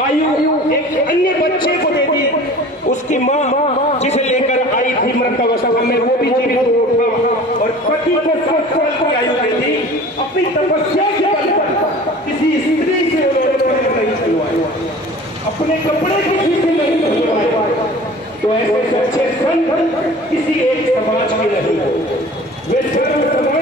आयु एक अन्य बच्चे को दे दी। उसकी माँ जिसे लेकर आई थी मृतावस्था में, वो भी जीवित हो उठा और पति को 7 साल की आयु दे दी। अपनी तपस्या के बल पर किसी स्त्री से उन्होंने नहीं छुड़वाया, अपने कपड़े किसी से नहीं छुड़वाए। तो ऐसे सच्चे संत किसी एक समाज के नहीं, वे सर्व समाज